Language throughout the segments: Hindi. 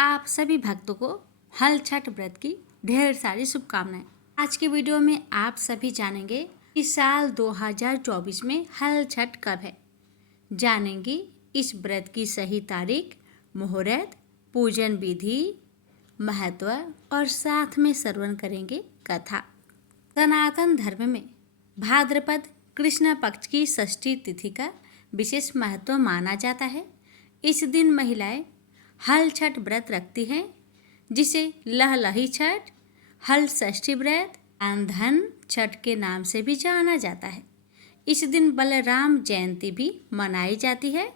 आप सभी भक्तों को हल छठ व्रत की ढेर सारी शुभकामनाएं। आज की वीडियो में आप सभी जानेंगे कि साल 2024 में हल छठ कब है। जानेंगे इस व्रत की सही तारीख, मुहूर्त, पूजन विधि, महत्व और साथ में श्रवण करेंगे कथा। सनातन धर्म में भाद्रपद कृष्ण पक्ष की षष्ठी तिथि का विशेष महत्व माना जाता है। इस दिन महिलाएं हल छठ व्रत रखती हैं, जिसे लहलही छठ, हल षष्ठी व्रत, धन छठ के नाम से भी जाना जाता है। इस दिन बलराम जयंती भी मनाई जाती है,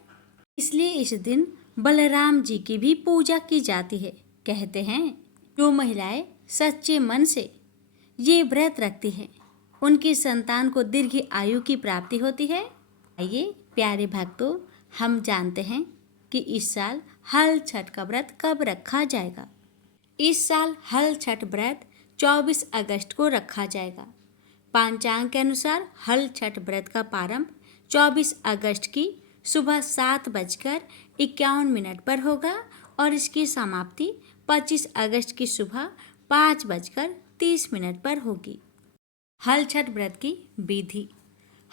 इसलिए इस दिन बलराम जी की भी पूजा की जाती है। कहते हैं जो महिलाएं सच्चे मन से ये व्रत रखती हैं, उनकी संतान को दीर्घ आयु की प्राप्ति होती है। आइए प्यारे भक्तों, हम जानते हैं कि इस साल हल छठ का व्रत कब रखा जाएगा। इस साल हल छठ व्रत 24 अगस्त को रखा जाएगा। पंचांग के अनुसार हल छठ व्रत का प्रारंभ 24 अगस्त की सुबह 7:51 पर होगा और इसकी समाप्ति 25 अगस्त की सुबह 5:30 पर होगी। हल छठ व्रत की विधि।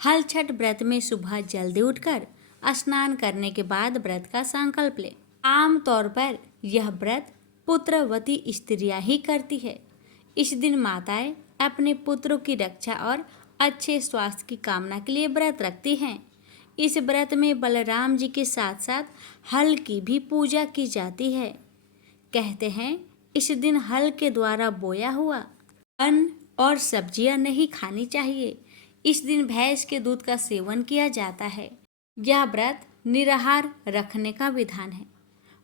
हल छठ व्रत में सुबह जल्दी उठकर स्नान करने के बाद व्रत का संकल्प ले। आमतौर पर यह व्रत पुत्रवती स्त्रियां ही करती है। इस दिन माताएं अपने पुत्रों की रक्षा और अच्छे स्वास्थ्य की कामना के लिए व्रत रखती हैं। इस व्रत में बलराम जी के साथ साथ हल की भी पूजा की जाती है। कहते हैं इस दिन हल के द्वारा बोया हुआ अन्न और सब्जियां नहीं खानी चाहिए। इस दिन भैंस के दूध का सेवन किया जाता है। यह व्रत निराहार रखने का विधान है।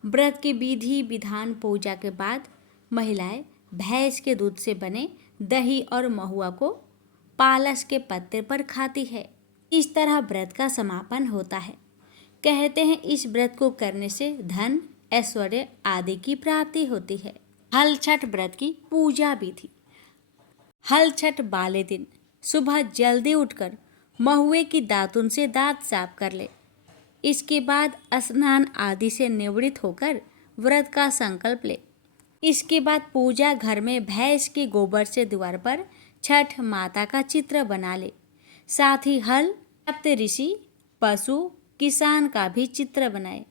व्रत की विधि विधान पूजा के बाद महिलाएं भैंस के दूध से बने दही और महुआ को पालस के पत्ते पर खाती है। इस तरह व्रत का समापन होता है। कहते हैं इस व्रत को करने से धन, ऐश्वर्य आदि की प्राप्ति होती है। हल छठ व्रत की पूजा विधि। हल छठ वाले दिन सुबह जल्दी उठकर महुए की दातुन से दांत साफ कर ले। इसके बाद स्नान आदि से निवृत्त होकर व्रत का संकल्प ले। इसके बाद पूजा घर में भैंस के गोबर से द्वार पर छठ माता का चित्र बना ले। साथ ही हल, सप्तऋषि, पशु, किसान का भी चित्र बनाए।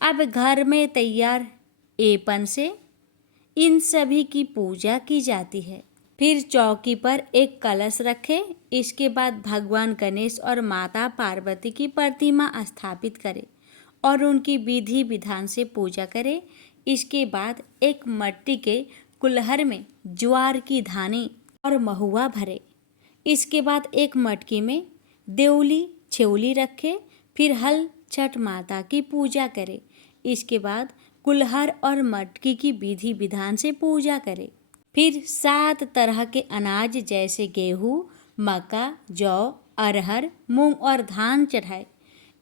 अब घर में तैयार एपन से इन सभी की पूजा की जाती है। फिर चौकी पर एक कलश रखें। इसके बाद भगवान गणेश और माता पार्वती की प्रतिमा स्थापित करें और उनकी विधि विधान से पूजा करें। इसके बाद एक मिट्टी के कुल्हड़ में ज्वार की धानी और महुआ भरे। इसके बाद एक मटकी में देवली छेवली रखें। फिर हल छठ माता की पूजा करें। इसके बाद कुल्हड़ और मटकी की विधि विधान से पूजा करें। फिर 7 तरह के अनाज जैसे गेहूँ, मक्का, जौ, अरहर, मूंग और धान चढ़ाए।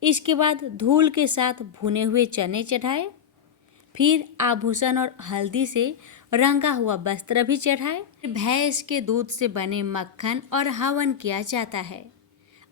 इसके बाद धूल के साथ भुने हुए चने चढ़ाए। फिर आभूषण और हल्दी से रंगा हुआ वस्त्र भी चढ़ाए। भैंस के दूध से बने मक्खन और हवन किया जाता है।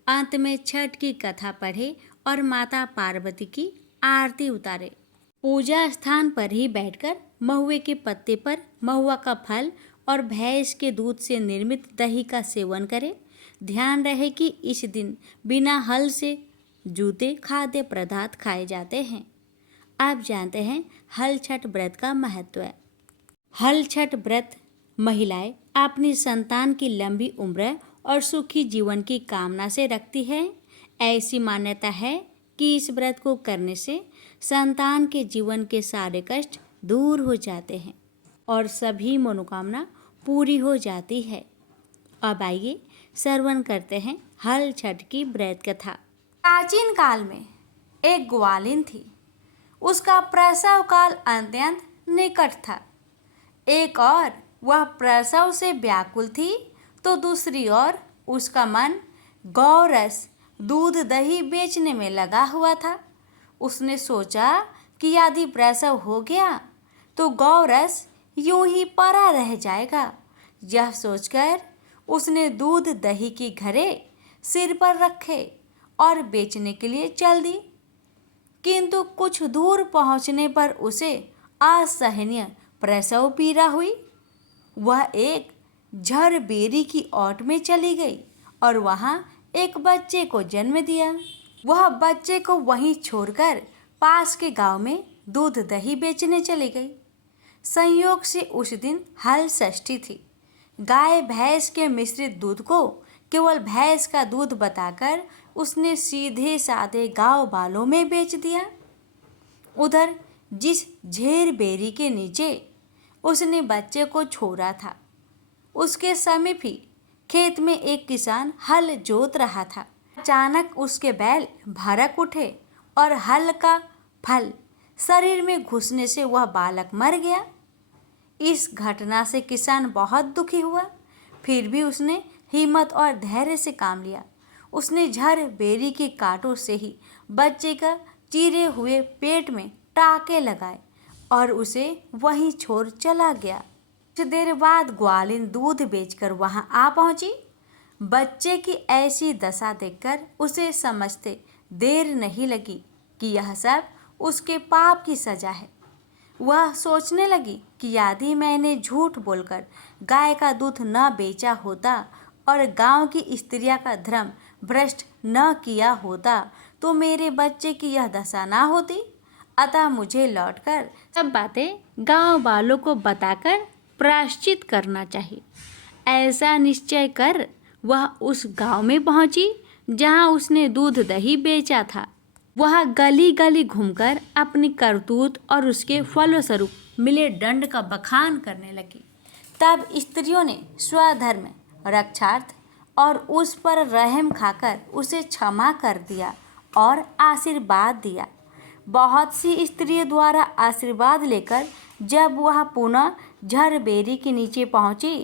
अंत में छठ की कथा पढ़े और माता पार्वती की आरती उतारे। पूजा स्थान पर ही बैठकर महुए के पत्ते पर महुआ का फल और भैंस के दूध से निर्मित दही का सेवन करें। ध्यान रहे कि इस दिन बिना हल से जूते खाद्य पदार्थ खाए जाते हैं। आप जानते हैं हल छठ व्रत का महत्व। हल छठ व्रत महिलाएं अपनी संतान की लंबी उम्र और सुखी जीवन की कामना से रखती है। ऐसी मान्यता है कि इस व्रत को करने से संतान के जीवन के सारे कष्ट दूर हो जाते हैं और सभी मनोकामना पूरी हो जाती है। अब आइए श्रवण करते हैं हल छठ की व्रत कथा। प्राचीन काल में एक ग्वालिन थी। उसका प्रसव काल अत्यंत निकट था। एक और वह प्रसव से व्याकुल थी तो दूसरी ओर उसका मन गौरस, दूध दही बेचने में लगा हुआ था। उसने सोचा कि यदि प्रसव हो गया तो गौरस यूं ही पड़ा रह जाएगा। यह सोचकर उसने दूध दही की घड़े सिर पर रखे और बेचने के लिए चल दी। किंतु कुछ दूर पहुंचने पर उसे असहनीय प्रसव पीड़ा हुई। वह एक झरबेरी की ओट में चली गई और वहां एक बच्चे को जन्म दिया। वह बच्चे को वहीं छोड़कर पास के गांव में दूध दही बेचने चली गई। संयोग से उस दिन हल षष्ठी थी। गाय भैंस के मिश्रित दूध को केवल भैंस का दूध बताकर उसने सीधे साधे गांव वालों में बेच दिया। उधर जिस झेरबेरी के नीचे उसने बच्चे को छोड़ा था, उसके समीप ही खेत में एक किसान हल जोत रहा था। अचानक उसके बैल भड़क उठे और हल का फल शरीर में घुसने से वह बालक मर गया। इस घटना से किसान बहुत दुखी हुआ, फिर भी उसने हिम्मत और धैर्य से काम लिया। उसने झरबेरी के कांटों से ही बच्चे का चीरे हुए पेट में टाके लगाए और उसे वहीं छोड़ चला गया। कुछ देर बाद ग्वालिन दूध बेचकर वहां आ पहुंची। बच्चे की ऐसी दशा देखकर उसे समझते देर नहीं लगी कि यह सब उसके पाप की सजा है। वह सोचने लगी कि यदि मैंने झूठ बोलकर गाय का दूध न बेचा होता और गांव की स्त्रियां का धर्म भ्रष्ट न किया होता तो मेरे बच्चे की यह दशा ना होती। अतः मुझे लौटकर सब बातें गांव वालों को बताकर प्रायश्चित करना चाहिए। ऐसा निश्चय कर वह उस गांव में पहुंची जहां उसने दूध दही बेचा था। वह गली गली घूमकर अपनी करतूत और उसके फलस्वरूप मिले दंड का बखान करने लगी। तब स्त्रियों ने स्वधर्म रक्षार्थ और उस पर रहम खाकर उसे क्षमा कर दिया और आशीर्वाद दिया। बहुत सी स्त्रियों द्वारा आशीर्वाद लेकर जब वह पुनः झरबेरी के नीचे पहुंची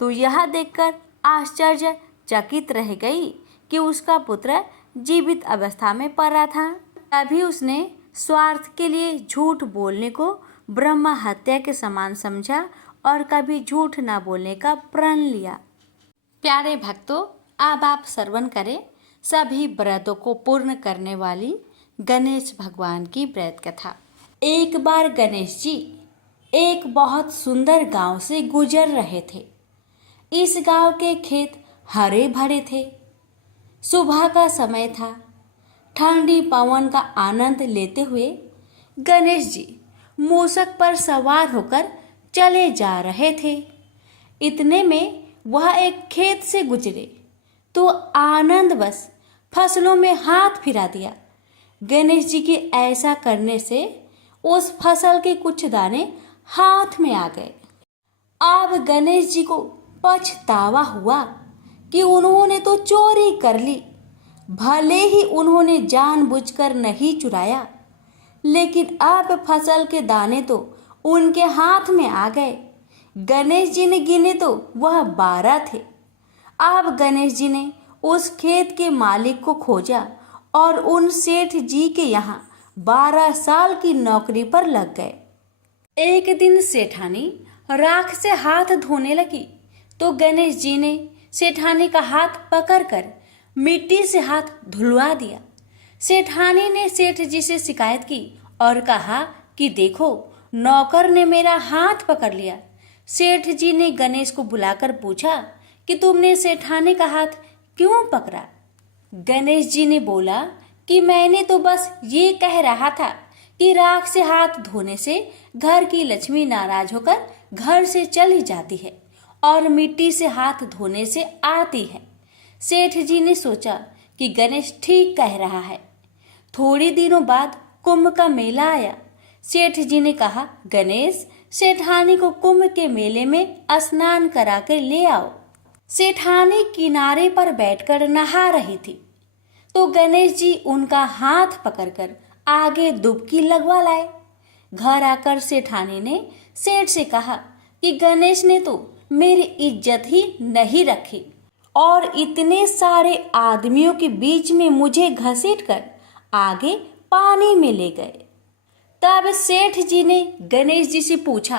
तो यह देखकर आश्चर्यचकित रह गई कि उसका पुत्र जीवित अवस्था में पड़ा था। तभी उसने स्वार्थ के लिए झूठ बोलने को ब्रह्म हत्या के समान समझा और कभी झूठ न बोलने का प्रण लिया। प्यारे भक्तों, अब आप श्रवण करें सभी व्रतों को पूर्ण करने वाली गणेश भगवान की व्रत कथा। एक बार गणेश जी एक बहुत सुंदर गांव से गुजर रहे थे। इस गांव के खेत हरे भरे थे। सुबह का समय था। ठंडी पवन का आनंद लेते हुए गणेश जी मूषक पर सवार होकर चले जा रहे थे। इतने में वह एक खेत से गुजरे तो आनंदवश फसलों में हाथ फिरा दिया। गणेश जी के ऐसा करने से उस फसल के कुछ दाने हाथ में आ गए। अब गणेश जी को पछतावा हुआ कि उन्होंने तो चोरी कर ली। भले ही उन्होंने जानबूझकर नहीं चुराया, लेकिन अब फसल के दाने तो उनके हाथ में आ गए। गणेश जी ने गिने तो वह 12 थे। अब गणेश जी ने उस खेत के मालिक को खोजा और उन सेठ जी के यहाँ 12 साल की नौकरी पर लग गए। एक दिन सेठानी राख से हाथ धोने लगी तो गणेश जी ने सेठानी का हाथ पकड़कर मिट्टी से हाथ धुलवा दिया। सेठानी ने सेठ जी से शिकायत की और कहा कि देखो, नौकर ने मेरा हाथ पकड़ लिया। सेठ जी ने गणेश को बुलाकर पूछा कि तुमने सेठानी का हाथ क्यों पकड़ा? गणेश जी ने बोला कि मैंने तो बस ये कह रहा था कि राख से हाथ धोने से घर की लक्ष्मी नाराज होकर घर से चली जाती है और मिट्टी से हाथ धोने से आती है। सेठ जी ने सोचा कि गणेश ठीक कह रहा है। थोड़ी दिनों बाद कुंभ का मेला आया। सेठ जी ने कहा, गणेश, सेठानी को कुंभ के मेले में स्नान करा कर ले आओ। सेठानी किनारे पर बैठकर नहा रही थी तो गणेश जी उनका हाथ पकड़कर आगे डुबकी लगवा लाए। घर आकर सेठानी ने सेठ से कहा कि गणेश ने तो मेरी इज्जत ही नहीं रखी और इतने सारे आदमियों के बीच में मुझे घसीटकर आगे पानी में ले गए। तब सेठ जी ने गणेश जी से पूछा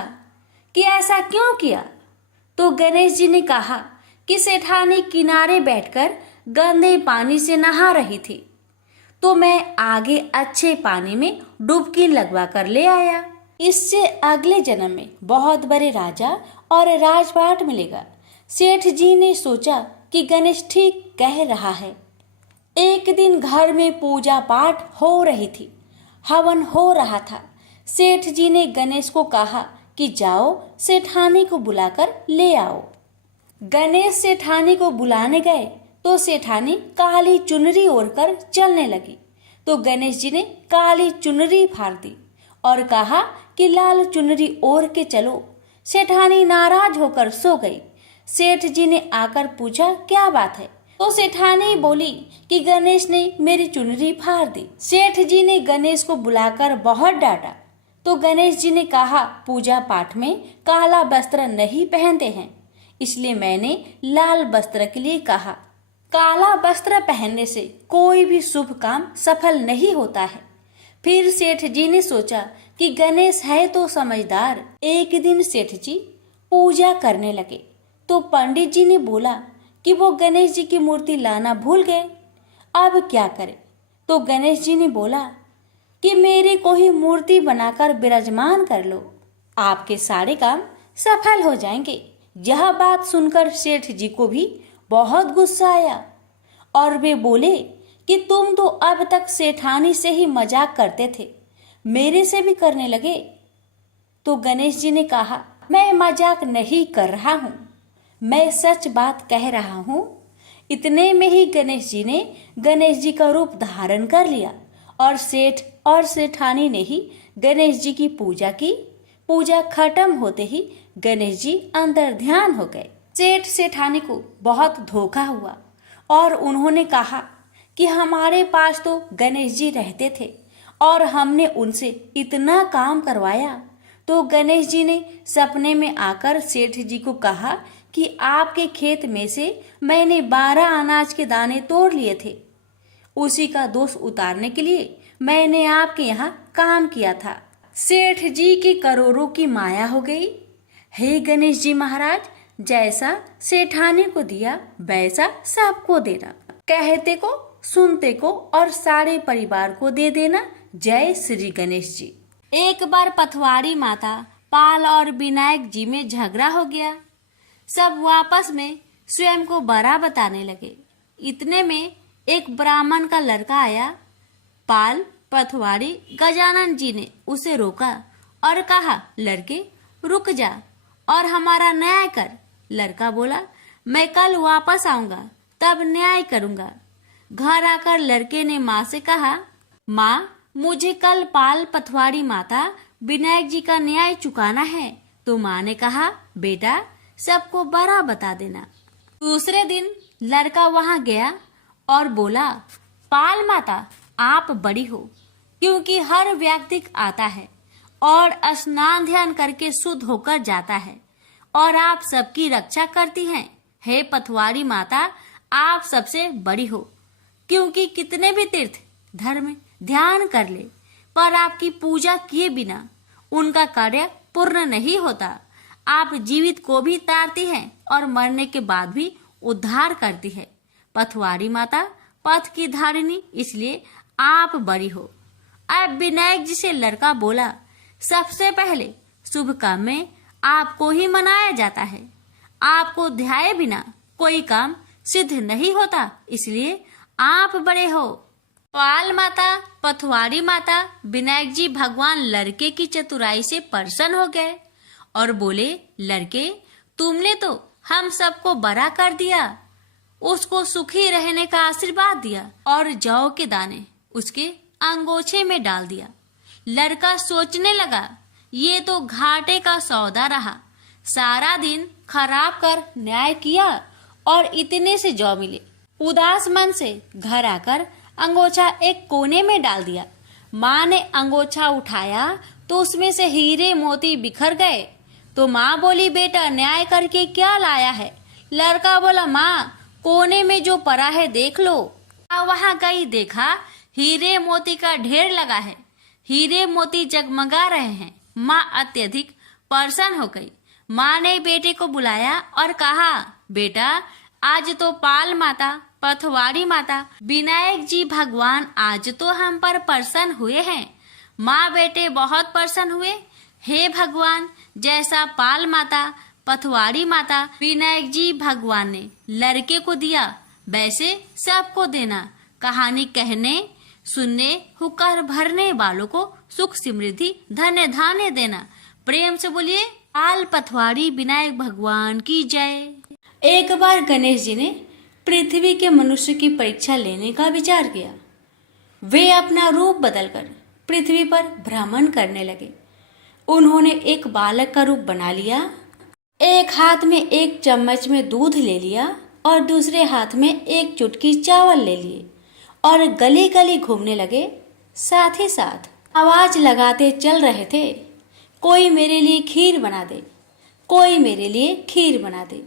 कि ऐसा क्यों किया? तो गणेश जी ने कहा कि सेठानी किनारे बैठकर गंदे पानी से नहा रही थी तो मैं आगे अच्छे पानी में डुबकी लगवा कर ले आया। इससे अगले जन्म में बहुत बड़े राजा और राजपाट मिलेगा। सेठ जी ने सोचा कि गणेश ठीक कह रहा है। एक दिन घर में पूजा पाठ हो रही थी, हवन हो रहा था। सेठ जी ने गणेश को कहा कि जाओ सेठानी को बुलाकर ले आओ। गणेश सेठानी को बुलाने गए तो सेठानी काली चुनरी ओढ़कर चलने लगी, तो गणेश जी ने काली चुनरी फाड़ दी और कहा कि लाल चुनरी ओढ़ के चलो। सेठानी नाराज होकर सो गई। सेठ जी ने आकर पूछा क्या बात है, तो सेठानी बोली कि गणेश ने मेरी चुनरी फाड़ दी। सेठ जी ने गणेश को बुलाकर बहुत डांटा, तो गणेश जी ने कहा पूजा पाठ में काला वस्त्र नहीं पहनते हैं, इसलिए मैंने लाल वस्त्र के लिए कहा। काला वस्त्र पहनने से कोई भी शुभ काम सफल नहीं होता है। फिर सेठ जी ने सोचा कि गणेश है तो समझदार। एक दिन सेठ जी पूजा करने लगे तो पंडित जी ने बोला कि वो गणेश जी की मूर्ति लाना भूल गए, अब क्या करें। तो गणेश जी ने बोला कि मेरी कोई मूर्ति बनाकर विराजमान कर लो, आपके सारे काम सफल हो जाएंगे। यह बात सुनकर सेठ जी को भी बहुत गुस्सा आया और वे बोले कि तुम तो अब तक सेठानी से ही मजाक करते थे, मेरे से भी करने लगे। तो गणेश जी ने कहा मैं मजाक नहीं कर रहा हूँ, मैं सच बात कह रहा हूँ। इतने में ही गणेश जी ने गणेश जी का रूप धारण कर लिया और सेठ और सेठानी ने ही गणेश जी की पूजा की। पूजा खत्म होते ही गणेश जी अंदर ध्यान हो गए। सेठ सेठानी को बहुत धोखा हुआ और उन्होंने कहा कि हमारे पास तो गणेश जी रहते थे और हमने उनसे इतना काम करवाया। तो गणेश जी ने सपने में आकर सेठ जी को कहा कि आपके खेत में से मैंने 12 अनाज के दाने तोड़ लिए थे, उसी का दोष उतारने के लिए मैंने आपके यहाँ काम किया था। सेठ जी की करोड़ों की माया हो गई। हे गणेश जी महाराज, जैसा सेठानी को दिया वैसा सबको देना, कहते को सुनते को और सारे परिवार को दे देना। जय श्री गणेश जी। एक बार पथवारी माता पाल और विनायक जी में झगड़ा हो गया। सब आपस में स्वयं को बड़ा बताने लगे। इतने में एक ब्राह्मण का लड़का आया। पाल पथवारी गजानन जी ने उसे रोका और कहा लड़के रुक जा और हमारा न्याय कर। लड़का बोला मैं कल वापस आऊंगा तब न्याय करूंगा। घर आकर लड़के ने माँ से कहा माँ मुझे कल पाल पथवारी माता विनायक जी का न्याय चुकाना है। तो माँ ने कहा बेटा सबको बड़ा बता देना। दूसरे दिन लड़का वहां गया और बोला पाल माता आप बड़ी हो, क्योंकि हर व्यक्ति आता है और स्नान ध्यान करके शुद्ध होकर जाता है और आप सबकी रक्षा करती हैं। हे पथवारी माता आप सबसे बड़ी हो, क्योंकि कितने भी तीर्थ धर्म ध्यान कर ले पर आपकी पूजा किए बिना उनका कार्य पूर्ण नहीं होता। आप जीवित को भी तारती हैं और मरने के बाद भी उद्धार करती है। पथवारी माता पथ की धारिणी, इसलिए आप बड़ी हो। अब विनायक जी से लड़का बोला सबसे पहले शुभ काम में आपको ही मनाया जाता है। आपको ध्याए बिना कोई काम सिद्ध नहीं होता, इसलिए आप बड़े हो। पाल माता पथवारी माता विनायक जी भगवान लड़के की चतुराई से प्रसन्न हो गए और बोले लड़के तुमने तो हम सबको बड़ा कर दिया। उसको सुखी रहने का आशीर्वाद दिया और जौ के दाने उसके अंगोछे में डाल दिया। लड़का सोचने लगा ये तो घाटे का सौदा रहा। सारा दिन खराब कर न्याय किया और इतने से जौ मिले। उदास मन से घर आकर अंगोछा एक कोने में डाल दिया। माँ ने अंगोछा उठाया तो उसमें से हीरे मोती बिखर गए। तो माँ बोली बेटा न्याय करके क्या लाया है। लड़का बोला माँ कोने में जो पड़ा है देख लो। वहां गई, देखा हीरे मोती का ढेर लगा है, हीरे मोती जगमगा रहे हैं। माँ अत्यधिक प्रसन्न हो गई। माँ ने बेटे को बुलाया और कहा बेटा आज तो पाल माता पथवारी माता विनायक जी भगवान आज तो हम पर प्रसन्न हुए हैं। माँ बेटे बहुत प्रसन्न हुए। हे भगवान, जैसा पाल माता पथवाड़ी माता विनायक जी भगवान ने लड़के को दिया, वैसे सबको देना। कहानी कहने सुनने हुक्कर भरने वालों को सुख समृद्धि धन्य धान्य देना। प्रेम से बोलिए पाल पथवाड़ी विनायक भगवान की जय। एक बार गणेश जी ने पृथ्वी के मनुष्य की परीक्षा लेने का विचार किया। वे अपना रूप बदलकर पृथ्वी पर भ्रमण करने लगे। उन्होंने एक बालक का रूप बना लिया। एक हाथ में एक चम्मच में दूध ले लिया और दूसरे हाथ में एक चुटकी चावल ले लिए और गली गली घूमने लगे। साथ ही साथ आवाज लगाते चल रहे थे, कोई मेरे लिए खीर बना दे, कोई मेरे लिए खीर बना दे।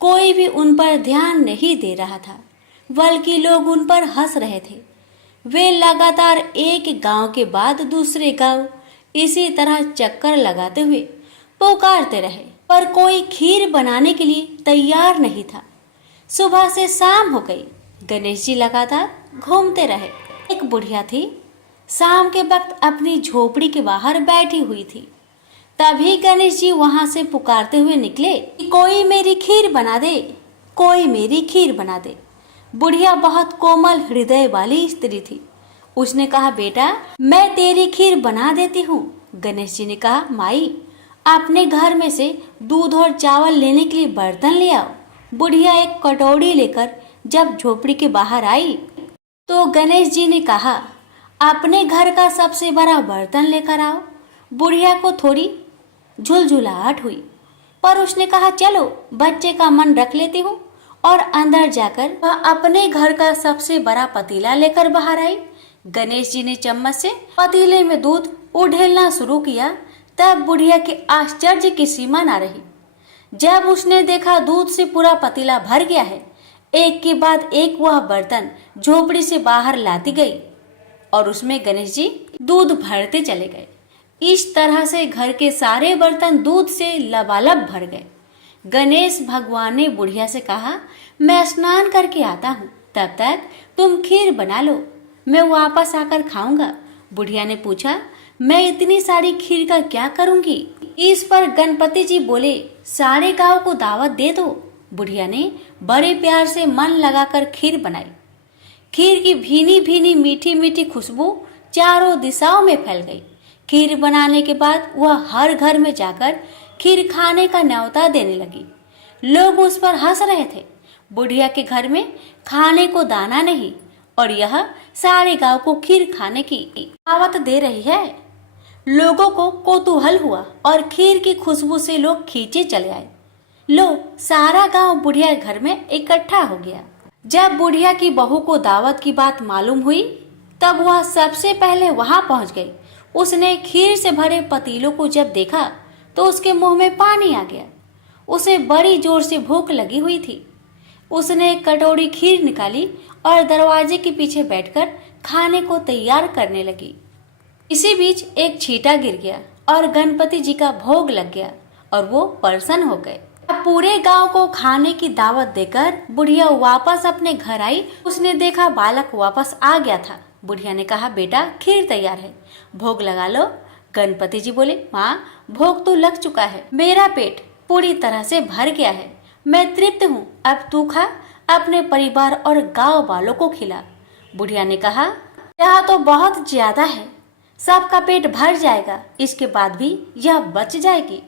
कोई भी उन पर ध्यान नहीं दे रहा था, बल्कि लोग उन पर हंस रहे थे। वे लगातार एक गांव के बाद दूसरे गांव इसी तरह चक्कर लगाते हुए पुकारते रहे, पर कोई खीर बनाने के लिए तैयार नहीं था। सुबह से शाम हो गई, गणेश जी लगातार घूमते रहे। एक बुढ़िया थी, शाम के वक्त अपनी झोपड़ी के बाहर बैठी हुई थी। तभी गणेश जी वहां से पुकारते हुए निकले कि कोई मेरी खीर बना दे, कोई मेरी खीर बना दे। बुढ़िया बहुत कोमल हृदय वाली स्त्री थी। उसने कहा, बेटा मैं तेरी खीर बना देती हूँ। गणेश जी ने कहा, माई अपने घर में से दूध और चावल लेने के लिए बर्तन ले आओ। बुढ़िया एक कटोरी लेकर जब झोपड़ी के बाहर आई तो गणेश जी ने कहा, अपने घर का सबसे बड़ा बर्तन लेकर आओ। बुढ़िया को थोड़ी झुलझुलाहट हुई, पर उसने कहा, चलो बच्चे का मन रख लेती हूँ। और अंदर जाकर वह अपने घर का सबसे बड़ा पतीला लेकर बाहर आई। गणेश जी ने चम्मच से पतीले में दूध उड़ेलना शुरू किया। तब बुढ़िया के आश्चर्य की सीमा न रही। जब उसने देखा दूध से पूरा पतीला भर गया है, एक के बाद एक वह बर्तन झोपड़ी से बाहर लाती गई और उसमें गणेश जी दूध भरते चले गए। इस तरह से घर के सारे बर्तन दूध से लबालब भर गए। गणेश भगवान ने बुढ़िया से कहा, मैं स्नान करके आता हूँ, तब तक तुम खीर बना लो, मैं वापस आकर खाऊंगा। बुढ़िया ने पूछा, मैं इतनी सारी खीर का क्या करूंगी? इस पर गणपति जी बोले, सारे गांव को दावत दे दो। बुढ़िया ने बड़े प्यार से मन लगाकर खीर बनाई। खीर की भीनी भीनी मीठी मीठी खुशबू चारों दिशाओं में फैल गई। खीर बनाने के बाद वह हर घर में जाकर खीर खाने का न्योता देने लगी। लोग उस पर हंस रहे थे। बुढ़िया के घर में खाने को दाना नहीं और यह सारे गांव को खीर खाने की दावत दे रही है। लोगों को कौतूहल हुआ और खीर की खुशबू से लोग खींचे चले आए। लो, सारा गांव बुढ़िया घर में इकट्ठा हो गया। जब बुढ़िया की बहू को दावत की बात मालूम हुई, तब वह सबसे पहले वहां पहुंच गई। उसने खीर से भरे पतीलों को जब देखा तो उसके मुंह में पानी आ गया। उसे बड़ी जोर से भूख लगी हुई थी। उसने एक कटोरी खीर निकाली और दरवाजे के पीछे बैठकर खाने को तैयार करने लगी। इसी बीच एक छींटा गिर गया और गणपति जी का भोग लग गया और वो प्रसन्न हो गए। अब पूरे गांव को खाने की दावत देकर बुढ़िया वापस अपने घर आई। उसने देखा बालक वापस आ गया था। बुढ़िया ने कहा, बेटा खीर तैयार है, भोग लगा लो। गणपति जी बोले, माँ भोग तो लग चुका है, मेरा पेट पूरी तरह से भर गया है, मैं तृप्त हूँ, अब तू खा, अपने परिवार और गांव वालों को खिला। बुढ़िया ने कहा, यह तो बहुत ज्यादा है, सबका पेट भर जाएगा, इसके बाद भी यह बच जाएगी।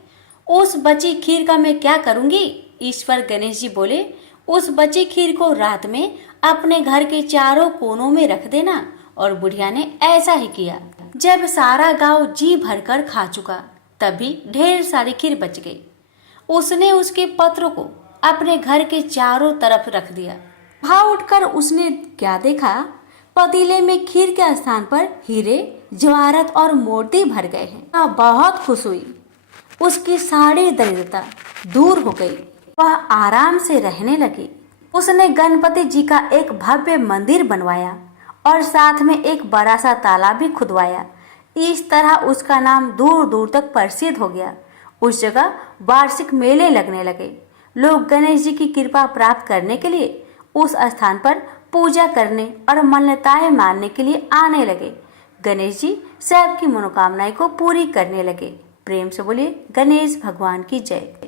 उस बची खीर का मैं क्या करूंगी? इस पर गणेश जी बोले, उस बची खीर को रात में अपने घर के चारों कोनों में रख देना। और बुढ़िया ने ऐसा ही किया। जब सारा गांव जी भरकर खा चुका, तभी ढेर सारी खीर बच गई। उसने उसके पत्रों को अपने घर के चारों तरफ रख दिया। वहां उठकर उसने क्या देखा? पतीले में खीर के स्थान पर हीरे, जवाहरात और मोती भर गए हैं। बहुत खुश हुई। उसकी सारी दरिद्रता दूर हो गई। वह आराम से रहने लगी। उसने गणपति जी का एक भव्य मंदिर बनवाया और साथ में एक बड़ा सा तालाब भी खुदवाया। इस तरह उसका नाम दूर दूर तक प्रसिद्ध हो गया। उस जगह वार्षिक मेले लगने लगे। लोग गणेश जी की कृपा प्राप्त करने के लिए उस स्थान पर पूजा करने और मान्यताएं मानने के लिए आने लगे। गणेश जी सबकी मनोकामनाएं को पूरी करने लगे। प्रेम से बोलिए गणेश भगवान की जय।